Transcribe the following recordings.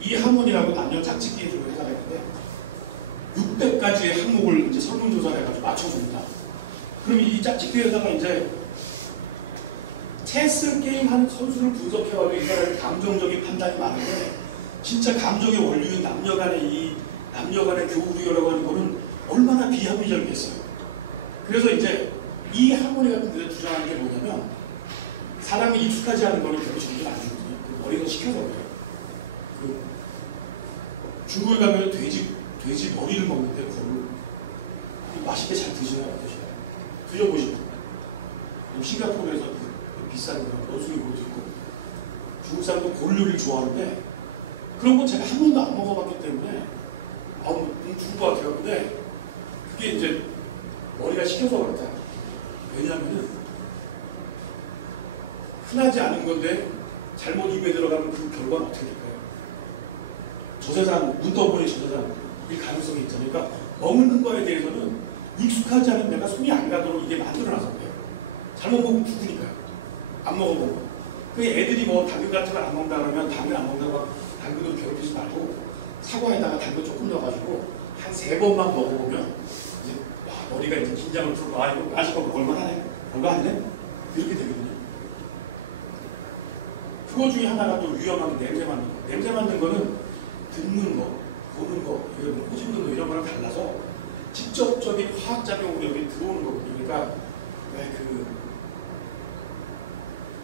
이 하모니라고 남녀 짝짓기에 주는 회사가 있는데 600가지의 항목을 이제 설문조사를 해가지고 맞춰줍니다. 그럼 이 짝짓기 회사가 이제 체스 게임 하는 선수를 분석해가지고 이 사람의 감정적인 판단이 많은데 진짜 감정의 원류인 남녀 간의 교우리라고 하는 거는 얼마나 비합리적이겠어요. 그래서 이제 이 하모니 같은 데서 주장하는 게 뭐냐면 사람이 익숙하지 않은 거는 별로 정신 안 주거든요. 머리가 식혀서 그래요. 중국에 가면 돼지 머리를 먹는데 그걸 맛있게 잘 드시나요? 어떠시나요? 드셔보시고 싱가포르에서 비싼 원숭이 고기도 있고 중국 사람도 고를 요리를 좋아하는데 그런 건 제가 한 번도 안 먹어봤기 때문에 죽을 것 같아요. 근데 그게 이제 머리가 식혀서 그렇다. 왜냐하면은 흔하지 않은 건데 잘못 입에 들어가면 그 결과는 어떻게 될까요? 저 세상 눈 떠보니 저 세상일 가능성이 있잖아요. 그러니까 먹는 거에 대해서는 익숙하지 않은 내가 손이 안 가도록 이게 만들어놔서 그래요. 잘못 먹으면 죽으니까요. 안 먹어보고. 그 애들이 뭐 당근 같은 걸 안 먹는다 그러면 당근 안 먹는다고 당근으로 괴롭히지 말고 사과에다가 당근 조금 넣어가지고 한 3번만 먹어보면 이제 머리가 이제 긴장을 풀고 이거 맛있고 먹을만 하네? 별거 아니네? 이렇게 되거든요. 그거 중에 하나가 또 위험한 게 냄새 맡는 거. 냄새 맡는 거는 듣는 거, 보는 거, 호집 듣는 거 이런 거랑 달라서 직접적인 화학작용으로 여기 들어오는 거거든요. 그러니까 왜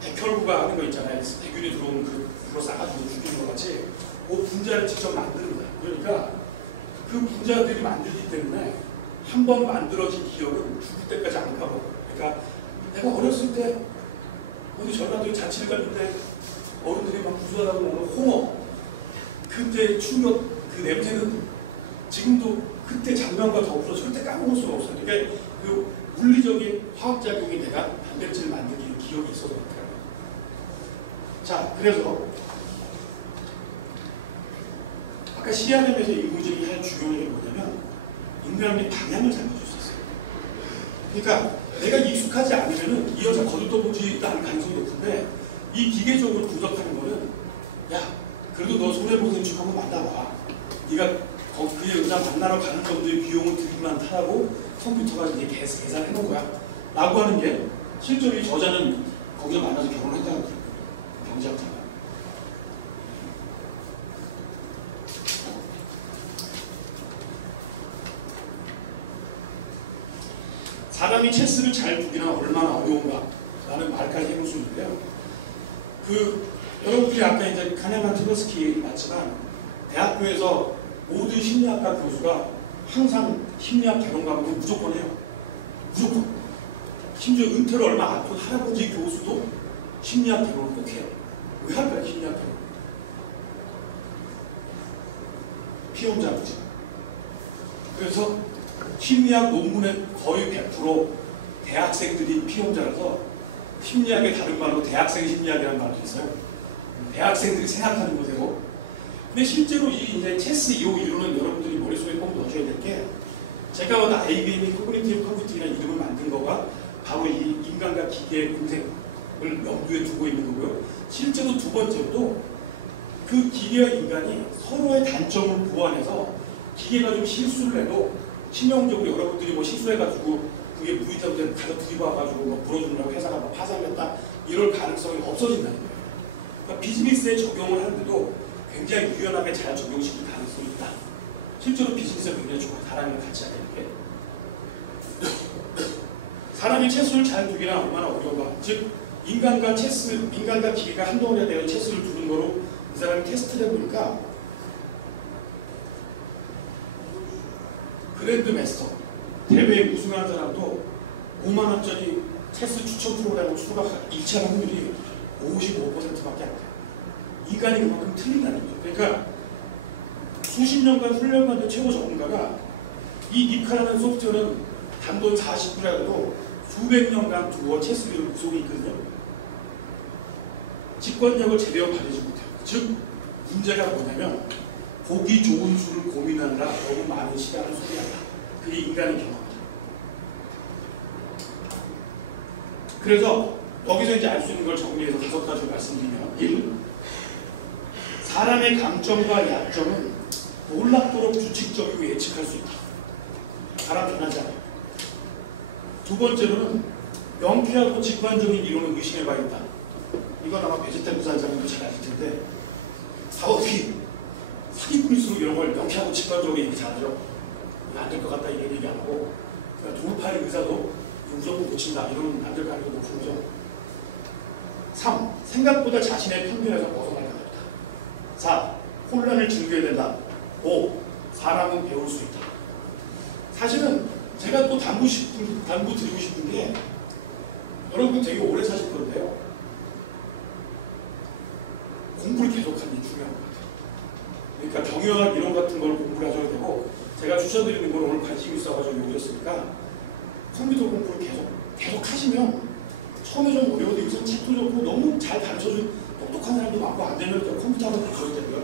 백혈구가 하는 거 있잖아요. 백균이 들어오는 그거 싸가지고 죽이는 것 같이 그 분자를 직접 만드는 거예요. 그러니까 그 분자들이 만들기 때문에 한 번 만들어진 기억은 죽을 때까지 안 가고. 그러니까 내가 어렸을 때 어디 전라도에 자취를 갔는데 어른들이 막 구수하다고 먹는 홍어 그때 충격 그 냄새는 지금도 그때 장면과 더불어 절대 까먹을 수가 없어요. 그러니까 그 물리적인 화학작용이 내가 단백질 만들기 기억이 있어서 그렇더라고요. 자, 그래서 아까 CRM에서 인공지능이 할 중요한 게 뭐냐면 인간의 방향을 잡아줄 수 있어요. 그러니까 내가 익숙하지 않으면은 이 여자 거들떠보지도 않을 가능성이 높은데 이 기계적으로 분석하는 거는 야 그래도 너 손해보는 척 한번 만나봐. 네가 그 여자 만나러 가는 정도의 비용을 들이만 타라고 컴퓨터가 이제 계산해 놓은 거야 라고 하는 게 실제로 이 저자는 거기서 만나서 결혼했다는 거예요. 경제학자가. 사람이 체스를 잘 두기나 얼마나 어려운가 라는 말까지 해볼 수 있는데요. 여러분들이 아까 이제 카네만 트버스키 맞지만 대학교에서 모든 심리학과 교수가 항상 심리학 개론 과목을 무조건 해요. 무조건. 심지어 은퇴를 얼마 안 둔 할아버지 교수도 심리학 개론을 꼭 해요. 왜 할까요? 심리학 개론. 피해자이지. 그래서 심리학 논문의 거의 100% 대학생들이 피해자라서 심리학의 다른 말로 대학생 심리학이라는 말도 있어요. 대학생들이 생각하는 거대로. 근데 실제로 이 이제 체스 2호 이론은 여러분들이 머릿속에 꼭 넣으셔야 될 게 제가 IBM이 코그니티브 컴퓨팅이라는 이름을 만든 거가 바로 이 인간과 기계의 공생을 염두에 두고 있는 거고요. 실제로 두 번째로도 그 기계와 인간이 서로의 단점을 보완해서 기계가 좀 실수를 해도 치명적으로 여러분들이 뭐 실수해가지고 그게 무이자분들 가서 들이봐가지고 뭐 물어주느라고 회사가 막 파산했다 이럴 가능성이 없어진다는 거예요. 그러니까 비즈니스에 적용을 하는데도 굉장히 유연하게 잘 적용시킬 가능성이 있다. 실제로 비즈니스에 굉장히 좋은 사람이랑 같이 하는 게 사람이 체스를 잘 두기나 얼마나 어려운가. 즉 인간과 기계가 한동안에 대한 체스를 두는 거로 이 사람이 테스트를 해보니까 그랜드 마스터 대회에 우승한 사람도 5만원짜리 체스 추천 프로그램을 일치하는 확률이 55%밖에 안 돼요. 인간이 그만큼 틀린다는 거죠. 그러니까 수십 년간 훈련받은 최고 전문가가 이 니카라는 소프트웨어는 단돈 40불이라도 수백 년간 두어 체스를 구속이 있거든요. 직관력을 제대로 발휘하지 못해요. 즉 문제가 뭐냐면 보기 좋은 수를 고민하느라 너무 많은 시간을 소비한다. 그게 인간의 경험이죠. 그래서 여기서 이제 알 수 있는 걸 정리해서 5가지로 말씀드리면 1. 사람의 강점과 약점은 놀랍도록 규칙적이고 예측할 수 있다. 사람 변하지 않아요. 두 번째로는 명쾌하고 직관적인 이론을 의심해봐야 된다. 이건 아마 베제텔 부사장님도 잘 아실 텐데 사업이 사기꾼일수록 이런 걸 명쾌하고 직관적으로 얘기 잘하죠. 안 될 것 같다 이런 얘기 안 하고, 그러니까 두루파리 의사도 무조건 고친다 이러면 안 될 가능성이 높은 거죠. 3. 생각보다 자신의 편견에서 벗어나야 된다. 4. 혼란을 즐겨야 된다. 5. 사람은 배울 수 있다. 사실은 제가 또 당부 드리고 싶은 게, 여러분 되게 오래 사실 건데요, 공부를 계속하는 게 중요한 것 같아요. 그러니까 경영학 이론 같은 걸 공부를 하셔야 되고, 제가 추천드리는 걸 오늘 관심이 있어가지고 여기 오셨으니까 컴퓨터 공부를 계속 하시면 처음에 좀 어려워도 요즘 책도 좋고 너무 잘 가르쳐준 똑똑한 사람도 많고, 안 되면 컴퓨터 한번 가셔도 되고요.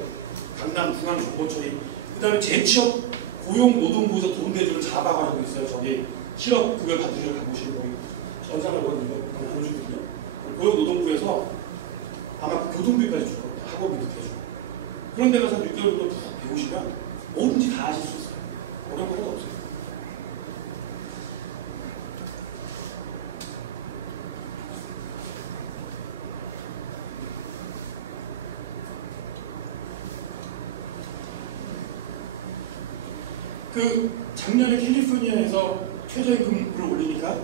강남 중앙정보처리, 그 다음에 재취업 고용노동부에서 돈 대주는 자바과정도 있어요. 저기 실업급여 받으시러 가보시는 거예요. 전산학원 이거 보여주거든요. 고용노동부에서 아마 교통비까지 주고 학원비도 대주고, 그런 데 가서 6개월 정도 푹 배우시면 뭐든지 다 하실 수 있어요. 어려운 거 하나도 없어요. 그 작년에 캘리포니아에서 최저임금을 올리니까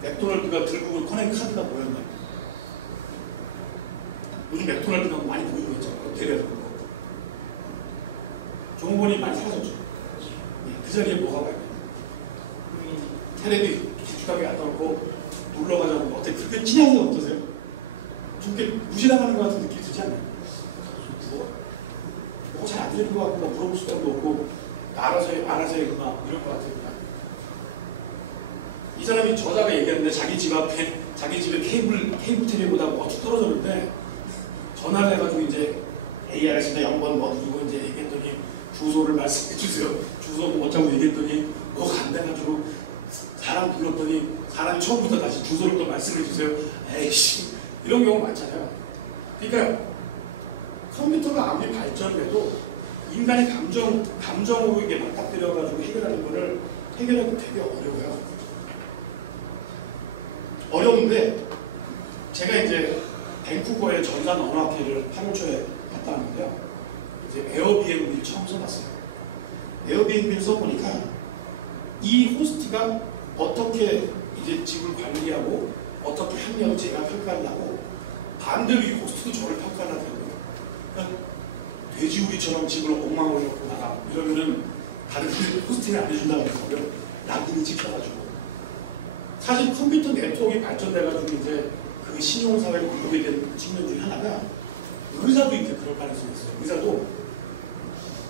맥도날드가 들고 꺼낸 카드가 뭐였나요? 요즘 맥도날드가 많이 보이고 있잖아요. 롯데리아도 그렇고. 종업원이 많이 사라졌죠. 그 자리에 뭐가 와요? 테레비 기축하게 갖다 놓고 놀러가자고. 어때? 그렇게 친하게 어떠세요? 좀 이렇게 무시당하는 것 같은 느낌이 들지 않나요? 뭐 잘 안 들리는 것 같고, 물어볼 수도 없고, 알아서 해, 막 이런 것 같아요. 이 사람이 저자가 얘기했는데 자기 집 앞에, 자기 집에 케이블 테레비보다 어쭉 떨어졌는데 전화를 해가지고 이제 ARS나 0번 뭐 누르고 이제 얘기했더니 주소를 말씀해 주세요. 주소 못 잡고 얘기했더니 뭐가 안 돼가지고 사람 불렀더니 사람이 처음부터 다시 주소를 또 말씀해 주세요. 에이씨, 이런 경우 많잖아요. 그러니까 컴퓨터가 아무리 발전해도 인간의 감정으로 이게 맞닥뜨려가지고 해결하는 거를 해결하기 되게 어려워요. 어려운데, 제가 이제 밴쿠버의 전산 언어학회를 8월 초에 갔다 왔는데요. 이제 에어비앤비를 처음 써봤어요. 에어비앤비를 써보니까 이 호스트가 어떻게 이제 집을 관리하고 어떻게 하냐고 제가 평가를 하고, 반대로 이 호스트도 저를 평가를 하더라고요. 그러니까 돼지우리처럼 집을 엉망으로 놓고 나가 이러면은 다른 호스팅을 안 해준다고 해서 낙인이 찍혀가지고, 사실 컴퓨터 네트워크가 발전돼가지고 이제 그 신용사회를 구축하게 된 측면 중에 하나가 의사도 이제 그럴 가능성이 있어요. 의사도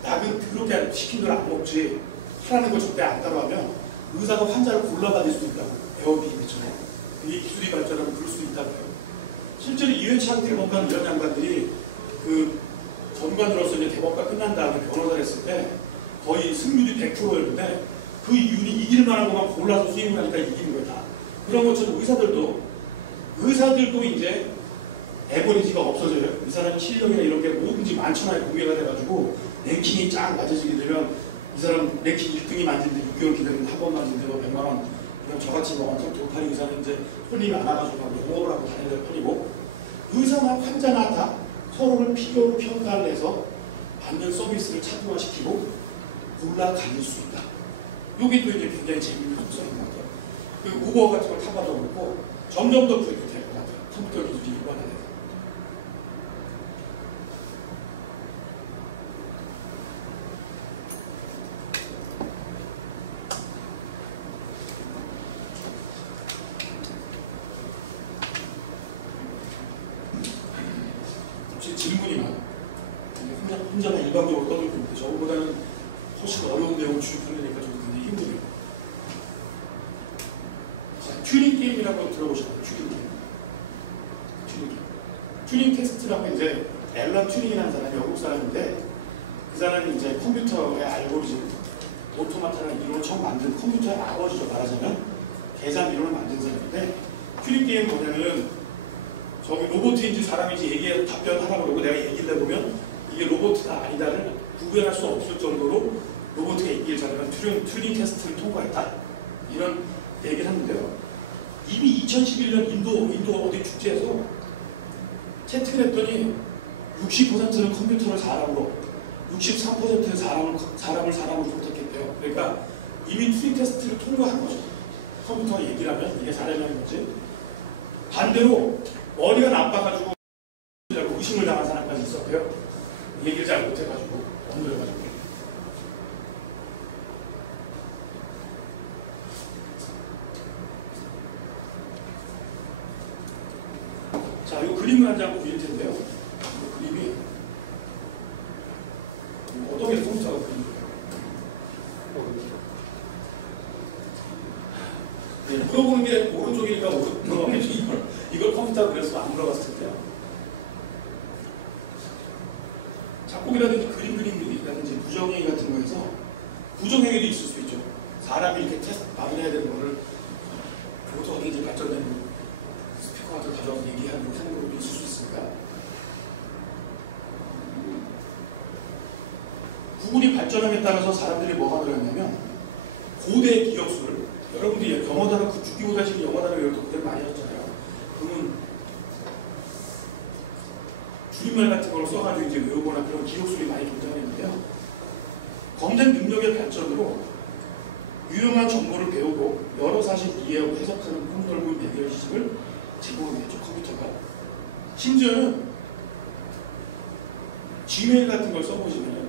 약은 그렇게 시킨 대로 안 먹지 하라는 걸 절대 안 따라하면 의사가 환자를 골라받을 수도 있다고. 에어비앤비처럼 이게 기술이 발전하면 그럴 수도 있다고 해요. 실제로 이회창 대법관 이런 양반들이 그 전관으로서 이제 대법관 끝난 다음에 변호사를 했을 때 거의 승률이 100%였는데 그 이윤이 이길 만한 것만 골라서 수임을 하니까 이기는 거야 다. 그런 것처럼 의사들도 이제 에버리지가 없어져요. 이 사람이 실력이나 이런 게 뭐든지 만천하에 공개가 돼가지고 랭킹이 쫙 맞아지게 되면 이 사람 랭킹 1등이 만지는데 6개월 기다리면 한 번 만지는데 뭐 100만 원. 그냥 저같이 뭐 완전 도파리 의사는 이제 손님이 안 와가지고 영업을 하고 다니는 뿐이고, 의사나 환자나 다 서로를 필요로 평가를 해서 받는 서비스를 차등화시키고 골라 가릴 수 있다. 이게 또 이제 굉장히 재미있는 속성인 것 같아요. 그 우버 같은 걸 타봐도 그렇고 점점 더 그렇게 될 것 같아요. 컴퓨터 기술이 일반화돼서. 질문이 많아요. 혼자만 일방적으로 떠들고 있는데 저보다는 훨씬 어려운 내용을 주입하려니까 좀 굉장히 힘들어요. 자, 튜링 게임이라고 들어보셨나요? 튜링 게임. 튜링 테스트라고 이제 앨런 튜링이라는 사람이 영국 사람인데, 그 사람이 이제 컴퓨터의 알고리즘, 오토마타라는 이론을 처음 만든 컴퓨터의 아버지로 말하자면 계산 이론을 만든 사람인데, 튜링 게임은 뭐냐면 저기 로봇인지 사람인지 답변하라고 그러고 내가 얘기를 해보면 이게 로봇이다 아니다를 구별할 수 없을 정도로 로봇의 인기를 잘하는 튜링 테스트를 통과했다. 이런 얘기를 하는데요. 이미 2011년 인도 어디 축제에서 채팅을 했더니 60%는 컴퓨터를 사람으로, 63%는 사람을 사람으로 선택했대요. 그러니까 이미 튜링 테스트를 통과한 거죠. 컴퓨터가 얘기를 하면 이게 사람이 하는 거지. 반대로 머리가 나빠가지고 의심을 당한 사람까지 있었고요. 얘기를 잘 못해가지고 엉들어가지고. 자, 이 그림을 한 장 보일 텐데요. 이 그림이 어떤 게 컴퓨터가 그림이에요? 네, 물어보는 게 오른쪽이니까 물어봤겠지. 이걸 컴퓨터가 그랬으면 안 물어봤을 텐데요. 작곡이라든지 그림이라든지 부정행위 같은 거에서 부정행위도 있을 수 있죠. 사람이 이렇게 말을 해야 되는 거를 보통 이제 발전된 스피커 같은 거 가져와서 얘기하는 것도 있을 수 있으니까. 구글이 발전함에 따라서 사람들이 뭐가 늘었냐면 고대 기억수를, 여러분들이 영어 단어 죽기보다 지금 영어 단어 외울 때 그때 많이 하셨잖아요. 그러면 줄임말 같은 걸 써가지고 이제 외우거나 그런 기억술이 많이 등장했는데요. 검색 능력의 발전으로 유용한 정보를 배우고 여러 사실 이해하고 해석하는 폭넓은 매개열 지식을 제공했죠, 컴퓨터가. 심지어는 지메일 같은 걸 써보시면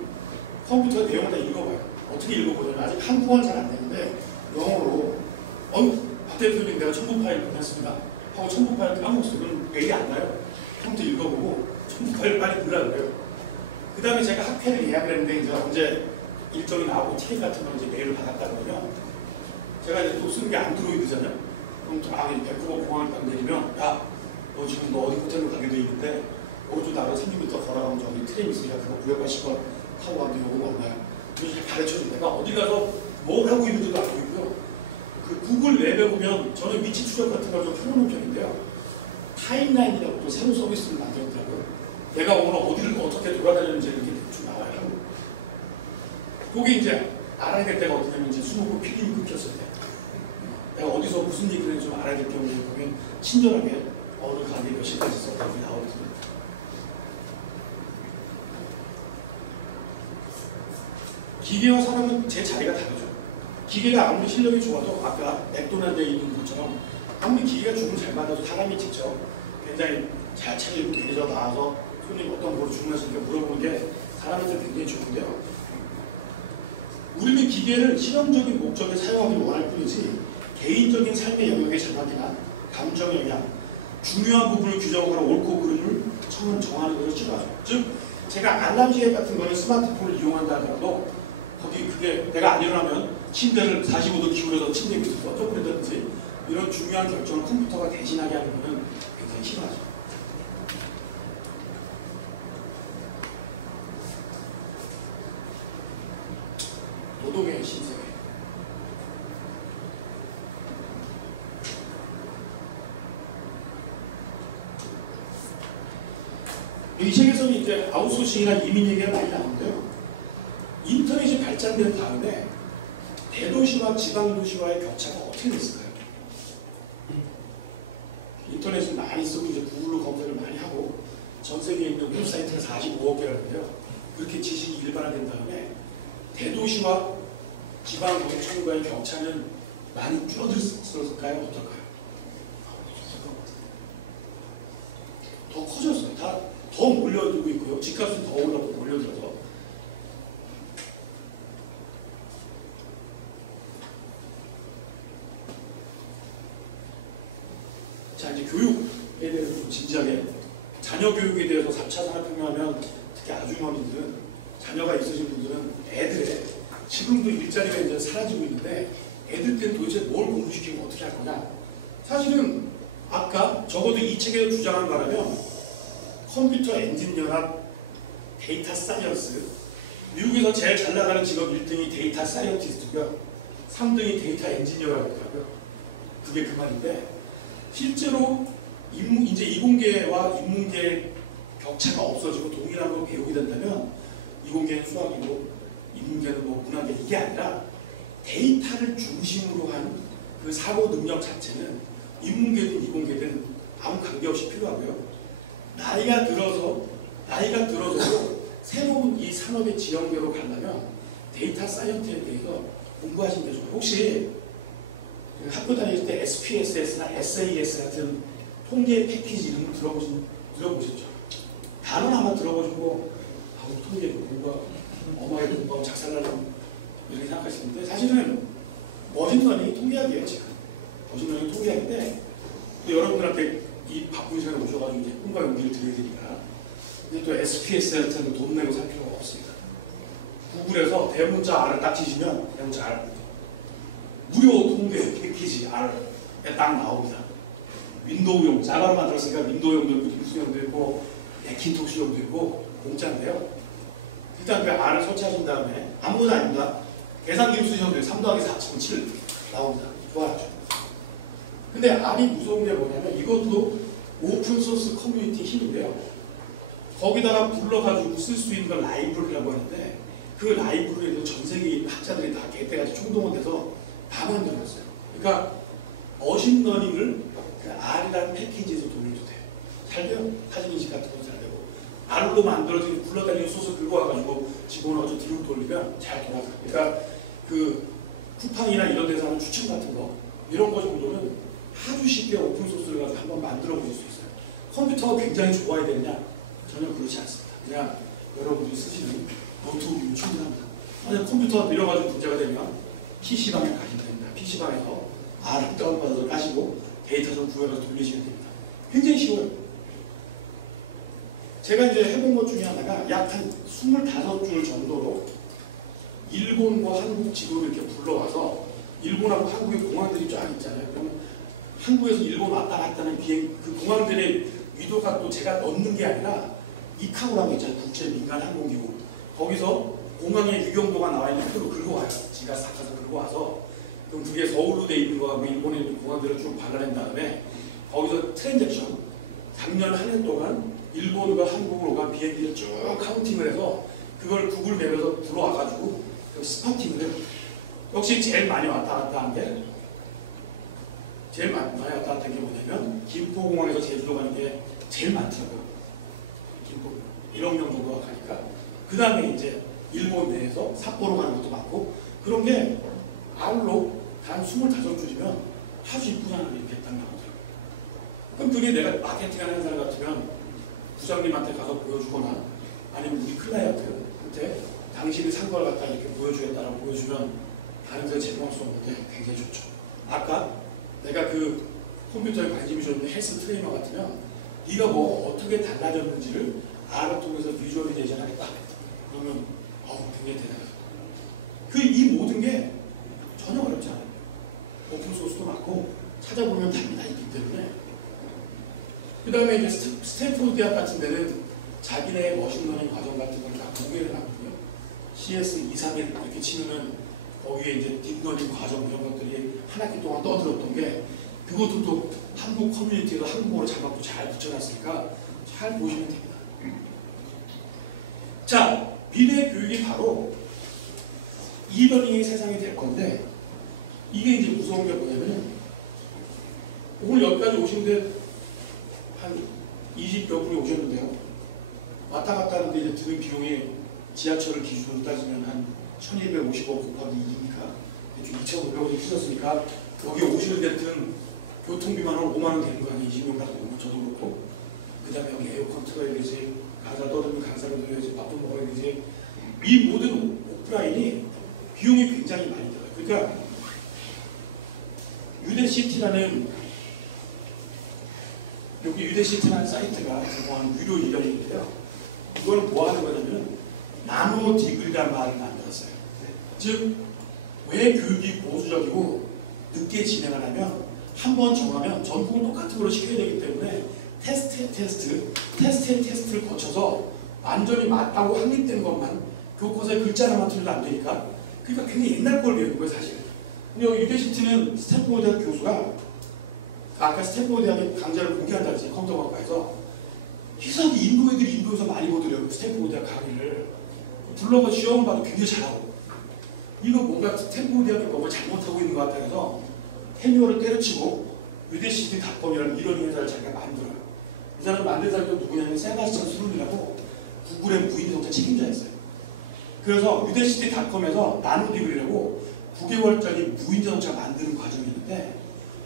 컴퓨터 내용을 다 읽어봐요. 어떻게 읽어보냐면 아직 한국어는 잘 안 되는데 영어로 박 대표님 내가 첨부 파일 보냈습니다 하고 첨부 파일 까먹었어요. 그럼 메일이 안 나요. 컴퓨터 읽어보고 첨부 파일 빨리 넣으라 그래요. 그 다음에 제가 학회를 예약을 했는데 이제 언제 일정이 나오고 티켓 같은 거 이제 메일을 받았다 그러면 제가 이제 또 쓰는 게 안드로이드잖아요. 그럼 밴쿠버 공항을 딱 내리면 야, 너 지금 너 어디 호텔로 가게 돼 있는데 오른쪽 나가 30m 걸어가면 저기 트램 있으니까 그거 980원 타고 가는데 요거 얼마야? 그래서 가르쳐줘. 내가 어디 가서 뭘 하고 있는지도 알고 있고요. 그 구글 맵에 보면 저는 위치 추적 같은 걸 좀 펴놓는 편인데요. 타임라인이라고 또 새로운 서비스를 만들었더라고요. 내가 오늘 어디를 어떻게 돌아다녔는지 이렇게 대충 나와요. 그게 이제 알아야 될 때가 어디냐면 이제 수목을 필름이 끊겼을 때. 내가 어디서 무슨 얘기를 했는지 좀 알아야 될 경우에 보면 친절하게 어느 가게 몇 시까지 썼다고 나오거든요. 기계와 사람은 제 자리가 다르죠. 기계가 아무리 실력이 좋아도 아까 맥도날드에 있는 것처럼 아무리 기계가 주문 잘 받아도 사람이 직접 굉장히 잘 차리고 매니저 나와서 손님 어떤 거로 주문하시니까 물어보는 게 사람한테 굉장히 좋은데요. 우리는 기계를 실험적인 목적에 사용하기를 원할 뿐이지 개인적인 삶의 영역의 자각이나 감정 영향, 중요한 부분을 규정하거나 옳고 그름을 정하는 것을 싫어하죠. 즉, 제가 알람 시계 같은 거는 스마트폰을 이용한다 하더라도 거기 그게 내가 안 일어나면 침대를 45도 기울여서 침대 밑으로 떠버린다든지 이런 중요한 결정을 컴퓨터가 대신하게 하는 것은 굉장히 싫어하죠. 노동의 신세계. 이 책에서는 이제 아웃소싱이나 이민 얘기가 많이 나오는데요. 인터넷이 발전된 다음에 대도시와 지방도시와의 격차가 어떻게 됐을까요? 인터넷을 많이 쓰고 이제 구글로 검색을 많이 하고 전 세계에 있는 웹사이트가 45억 개라는데요. 그렇게 지식이 일반화된 다음에 대도시와 지방 농촌과의 격차는 많이 줄어들었을까요? 어떨까요? 더 커졌어요. 더 몰려들고 있고요. 집값은 더 올라고 몰려들어서. 자, 이제 교육에 대해서 좀 진지하게, 자녀 교육에 대해서 4차 산업혁명하면 특히 아주머니들은, 자녀가 있으신 분들은 애들의 지금도 일자리가 이제 사라지고 있는데 애들 때는 도대체 뭘 공부시키고 어떻게 할 거냐. 사실은 아까 적어도 이 책에서 주장한 거라면 컴퓨터 엔지니어나 데이터 사이언스, 미국에서 제일 잘 나가는 직업 1등이 데이터 사이언티스트고요. 3등이 데이터 엔지니어라고 하더라고요. 그게 그 말인데 실제로 이제 이공계와 인문계 격차가 없어지고 동일한 걸 배우게 된다면 이공계는 수학이고 인문계는 뭐 문학계 이게 아니라 데이터를 중심으로 한 그 사고 능력 자체는 인문계든 이공계든 아무 관계없이 필요하고요. 나이가 들어서도 새로운 이 산업의 지형대로 가려면 데이터 사이언스에 대해서 공부하시는 게 좋아요. 혹시 학교 다닐 때 SPSS나 SAS 같은 통계 패키지 이름 들어보셨죠? 단어는 아마 들어보시고 통계 공부하고 어마어마하게 공부하고 작살나는 이렇게 생각하시는데 사실은 머신러닝이 통계학이에요. 지금 머신러닝이 통계학인데 여러분들한테 이 바쁜 시간에 오셔가지고 이제 꿈과 용기를 드려야 되니까 근데 또 SPS한테는 돈 내고 살 필요가 없습니다. 구글에서 대문자 R을 딱 치시면 대문자 R 무료 통계 패키지 R에 딱 나옵니다. 윈도우용 자바로 만들었으니까 윈도우용도 있고 링스용도 있고 매킨토시용도 있고 공짜인데요. 일단 그 R을 설치하신 다음에 아무것도 아닙니다. 계산기를 쓰셔도 돼요. 3 더하기 4는 7 나옵니다. 좋아하죠. 근데 R이 무서운 게 뭐냐면 이것도 오픈소스 커뮤니티 힘인데요. 거기다가 불러가지고 쓸 수 있는 걸 라이브러리라고 하는데 그 라이브러리에도 전 세계에 있는 학자들이 다 개떼같이 총동원돼서 다 만들어놨어요. 그러니까 머신러닝을 그 R이라는 패키지에서 돌려도 돼요. 잘 돼요. 사진인식 같은 거 잘 되고 R로 만들어진 굴러다니는 소스 긁어와가지고 집어넣어서 뒤로 돌리면 잘 돌아가요. 그러니까 그 쿠팡이나 이런 데서 하는 추천 같은 거 이런 거 정도는 아주 쉽게 오픈소스를 가지고 한번 만들어 보실 수 있어요. 컴퓨터가 굉장히 좋아야 되느냐? 전혀 그렇지 않습니다. 그냥 여러분들이 쓰시는 노트북이면 충분합니다. 만약 컴퓨터가 느려가지고 문제가 되면 PC방에 가시면 됩니다. PC방에서 R을 다운받아서 까시고 데이터 좀 구해서 돌리시면 됩니다. 굉장히 쉬워요. 제가 이제 해본 것 중에 하나가 약 한 25줄 정도로 일본과 한국 지도를 이렇게 불러와서 일본하고 한국의 공항들이 쫙 있잖아요. 그러면 한국에서 일본 왔다 갔다 하는 비행 그 공항들의 위도가 또 제가 넣는 게 아니라 이카오라고 있잖아요. 국제 민간 항공기구. 거기서 공항에 유경도가 나와 있는 표로 긁어와요. 지가 싹 가서 긁어와서 그럼 그게 서울로 돼 있는 거하고 일본에 있는 공항들을 쭉 발라낸 다음에 거기서 트랜잭션 작년 한 해 동안 일본과 한국으로 간 비행기를 쭉 카운팅을 해서 그걸 구글 맵에서 불러와가지고 스파팅을 해요. 역시 제일 많이 왔다 갔다 한 게 뭐냐면 김포공항에서 제주도 가는 게 제일 많더라고요. 김포 1억 명 정도가 가니까 그 다음에 이제 일본 내에서 삿포로 가는 것도 많고 그런 게 R로 단 25줄이면 아주 이쁘잖아요. 이렇게 딱 나오더라고요. 그럼 그게 내가 마케팅하는 사람 같으면 부장님한테 가서 보여주거나 아니면 우리 클라이언트한테 당신이 산 걸 갖다 이렇게 보여주겠다라고 보여주면 다른 데 제공할 수 없는데 굉장히 좋죠. 아까 내가 그 컴퓨터에 관심이 좀 있는 헬스 트레이너 같으면 네가 뭐 어떻게 달라졌는지를 R을 통해서 비주얼리제이션 하겠다. 그러면 굉장히 대단하죠. 이 모든 게 전혀 어렵지 않아요. 오픈소스도 많고 찾아보면 답이 다 있기 때문에 그 다음에 이제 스탠포드 대학 같은 데는 자기네 머신러닝 과정 같은 걸 다 공개를 하거든요. CS 2, 3일 이렇게 치면은 거기에 이제 딥러닝 과정 이런 것들이 한 학기 동안 떠들었던 게 그것도 또 한국 커뮤니티에도 한국어로 자막도 잘 붙여놨으니까 잘 보시면 됩니다. 자, 미래 교육이 바로 이러닝의 세상이 될 건데 이게 이제 무서운 게 뭐냐면 오늘 여기까지 오시는데 한 20여 분이 오셨는데요. 왔다 갔다 하는데 이제 드는 비용이 지하철을 기준으로 따지면 한 1250원 곱하기 2니까 대충 2500원이 쓰셨으니까 여기 오시는 데든 교통비만 한 5만원 되는 거 아니에요. 20명 가서 오면 저도 그렇고 그 다음에 여기 에어컨 틀어야 되지 강사 떠들면 강사를 들어야지 밥도 먹어야 되지 이 모든 오프라인이 비용이 굉장히 많이 들어요. 그러니까 유대시티라는 여기 유대시티라는 사이트가 제공하는 유료 이력인데요. 이거는 뭐 하는 거냐면 나노 디그리라는 말을 만들었어요. 즉, 왜 교육이 보수적이고 늦게 진행을 하면 한 번 정하면 전국을 똑같은 걸로 시켜야 되기 때문에 테스트를 거쳐서 완전히 맞다고 확립된 것만 교과서에 글자 하나만 틀려도 안 되니까 그러니까 굉장히 옛날 걸 배우는 거예요 사실. 근데 여기 유대시티는 스탠포드 대학 교수가 아까 스탠포드 대학의 강좌를 공개한다 그랬지 컴퓨터학과에서 희석이 인도 애들이 인도에서 많이 보더라고요. 스탠포드 대학 강의를. 불러가 시험 봐도 굉장히 잘하고. 이거 뭔가 스탠포드 대학이 뭔가 잘못하고 있는 것 같아서 테니어를 때려치고 유대시티닷컴이라는 이런 회사를 자기가 만들어요. 이 사람 만든 사람이 누구냐면 세바스찬 수룬이라고 구글의 무인정차 책임자였어요. 그래서 유대시티닷컴에서 나노디블이라고 9개월짜리 무인자동차 만드는 과정이 있는데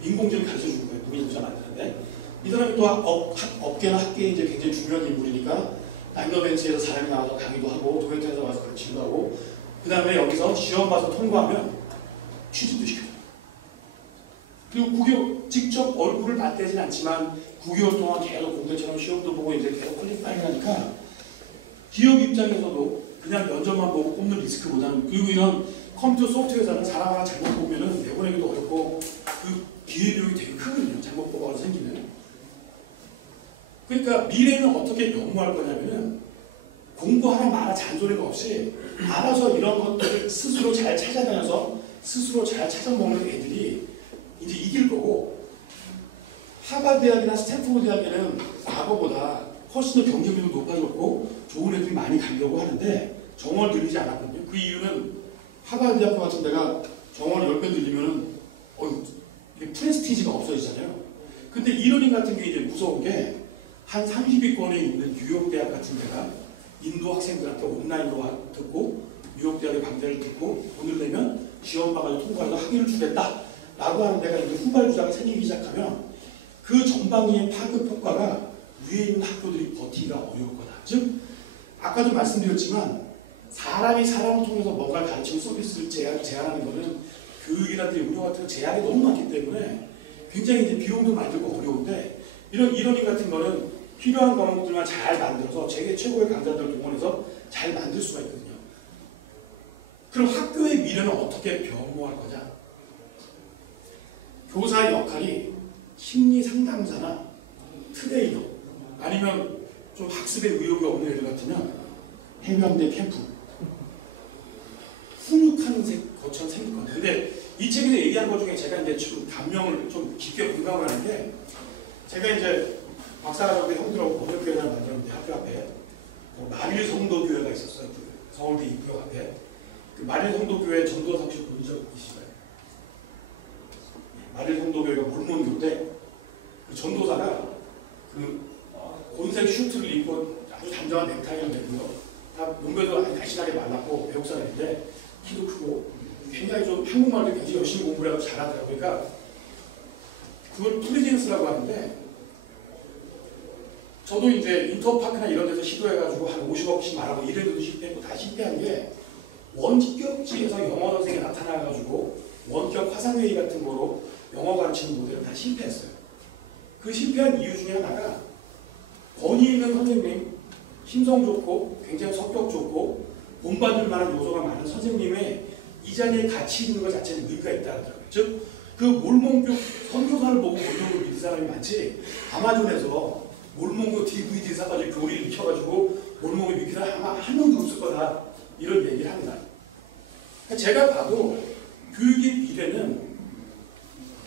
인공지능 가르쳐 준 거예요. 무인자동차 만드는데 이 사람이 또 업계나 학계에 이제 굉장히 중요한 인물이니까 다임러벤츠에서 사람이 나와서 강의도 하고 도요타에서 와서 가르치기도 하고 그 다음에 여기서 시험 봐서 통과하면 취직도 시켜줘요. 그리고 9개월 직접 얼굴을 맞대진 않지만 9개월 동안 계속 공대처럼 시험도 보고 이제 계속 퀄리파잉 하니까 기업 입장에서도 그냥 면접만 보고 뽑는 리스크보다는 그리고 이런 컴퓨터 소프트웨어 회사는 사람 하나 잘못 보면은 내보내기도 어렵고 그 기회비용이 되게 크거든요. 잘못 뽑아서 생기면. 그러니까 미래는 어떻게 연구할 거냐면은 공부 하나 마나 잔소리가 없이 알아서 이런 것들을 스스로 잘 찾아다녀서 스스로 잘 찾아먹는 애들이 이제 이길 거고 하버드 대학이나 스탠포드 대학에는 과거보다 훨씬 더 경쟁률도 높아졌고 좋은 애들이 많이 가려고 하는데 정원을 늘리지 않았거든요. 그 이유는 하버드 대학 같은 데가 정원을 10배 늘리면은 이게 프레스티지가 없어지잖아요. 근데 이러닝 같은 게 이제 무서운 게 한 30위권에 있는 뉴욕 대학 같은 데가 인도 학생들한테 온라인으로 듣고 뉴욕 대학의 강좌를 듣고 돈을 내면 지원 봐가지고 통과해서 학위를 주겠다 라고 하는 데가 이제 후발주자가 생기기 시작하면 그 전방위의 파급 효과가 위에 있는 학교들이 버티기가 어려울 거다. 즉 아까도 말씀드렸지만 사람이 사람을 통해서 뭔가를 가르치고 서비스를 제한하는 것은 교육이라든지 운영 같은 제약이 너무 많기 때문에 굉장히 이제 비용도 많이 들고 어려운데 이런 이러닝 같은 거는 필요한 과목들만 잘 만들어서 세계 최고의 강자들을 동원해서 잘 만들 수가 있거든요. 그럼 학교의 미래는 어떻게 변모할 거냐? 교사의 역할이 심리 상담사나 트레이너 아니면 좀 학습에 의욕이 없는 애들 같으면 해병대 캠프 훈육하는 것처럼 생길 건데 근데 이 책에서 얘기한 것 중에 제가 이제 좀 감명을 좀 깊게 공감을 하는 게 제가 이제 박사과정대 형들하고 번역교회를 만들었는데 학교 앞에 마릴 성도교회가 있었어요. 그 서울대 입구역 앞에 그 마릴 성도교회 전도사 혹시 본 적 있으신가요? 마릴 성도교회가 몰몬교인데 그 전도사가 그 곤색 슈트를 입고 아주 단정한 넥타이를 매고요. 다 몸매도 아주 날씬하게 말랐고 외국 사람인데 키도 크고 굉장히 좀 한국말도 굉장히 열심히 공부를 하고 잘하더라고요. 그러니까 그걸 프리젠스라고 하는데 저도 이제 인터파크나 이런 데서 시도해가지고 한 50억씩 말하고 이래도 실패했고 다 실패한 게 원격지에서 영어 선생이 나타나가지고 원격 화상회의 같은 거로 영어 가르치는 모델은 다 실패했어요. 그 실패한 이유 중에 하나가 권위 있는 선생님, 심성 좋고 굉장히 성격 좋고 본받을 만한 요소가 많은 선생님의 이 자리에 같이 있는 것 자체는 의미가 있다 하더라고요. 즉, 그 몰몬교 선교사를 보고 몰몬교 믿는 사람이 많지 아마존에서 몰몬교 DVD 사가지고 교리를 익혀가지고 몰몬교 믿는 사람 아마 한 명도 없을 거다 이런 얘기를 합니다. 제가 봐도 교육의 미래는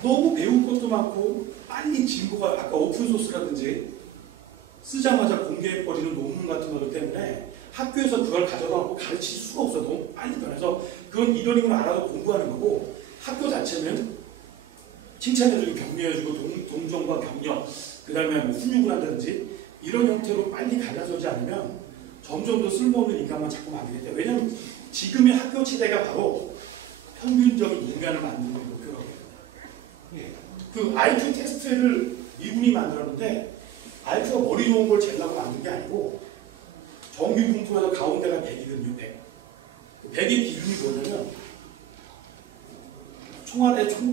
너무 배울 것도 많고 빨리 진보가 아까 오픈소스라든지 쓰자마자 공개해버리는 논문 같은 것들 때문에 학교에서 그걸 가져가고 가르칠 수가 없어. 너무 빨리 변해서 그건 이러닝을 알아서 공부하는 거고 학교 자체는 칭찬해주고 격려해주고 동정과 격려 그 다음에 뭐 훈육을 한다든지 이런 형태로 빨리 갈라서지 않으면 점점 더 쓸모없는 인간만 자꾸 만들겠다. 왜냐하면 지금의 학교 체제가 바로 평균적인 인간을 만드는 게 목표라고 해요. 그 IQ 테스트를 미군이 만들었는데 IQ가 머리 좋은 걸 재려고 만든 게 아니고 정규 분포에서 가운데가 100이거든요. 100. 100의 기준이 뭐냐면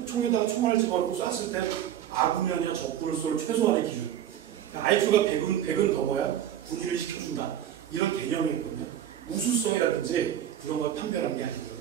총에다가 총알을 집어넣고 쐈을 때 아군이 아니라 적군을 쏠 최소한의 기준. 그러니까 IQ가 100은 넘어야 군의를 시켜준다. 이런 개념이 있거든요. 우수성이라든지 그런 걸 판별하는 게 아니고